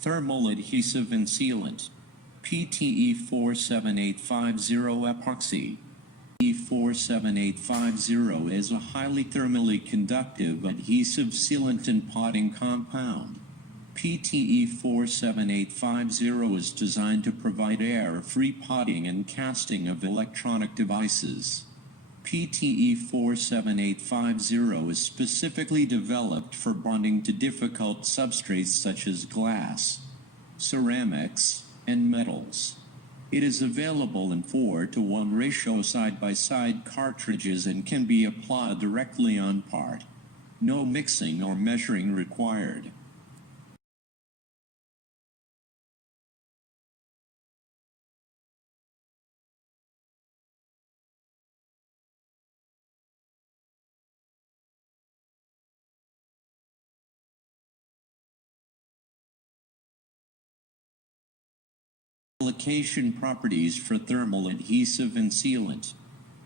Thermal adhesive and sealant. PTE-47850 epoxy. PTE-47850 is a highly thermally conductive adhesive sealant and potting compound. PTE-47850 is designed to provide air-free potting and casting of electronic devices. PTE-47850 is specifically developed for bonding to difficult substrates such as glass, ceramics, and metals. It is available in 4:1 ratio side-by-side cartridges and can be applied directly on part. No mixing or measuring required. Application properties for thermal adhesive and sealant.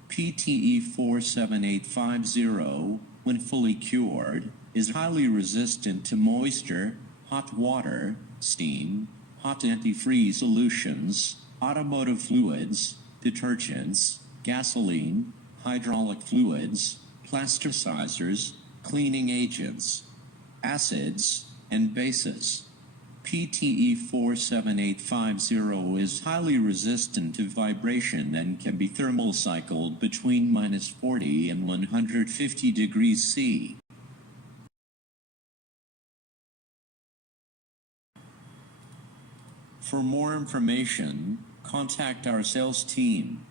PTE-47850, when fully cured, is highly resistant to moisture, hot water, steam, hot antifreeze solutions, automotive fluids, detergents, gasoline, hydraulic fluids, plasticizers, cleaning agents, acids, and bases. PTE-47850 is highly resistant to vibration and can be thermal cycled between -40 and 150 degrees C. For more information, contact our sales team.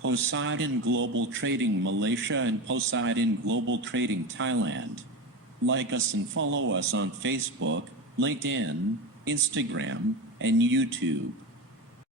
Poseidon Global Trading Malaysia and Poseidon Global Trading Thailand. Like us and follow us on Facebook, LinkedIn, Instagram, and YouTube.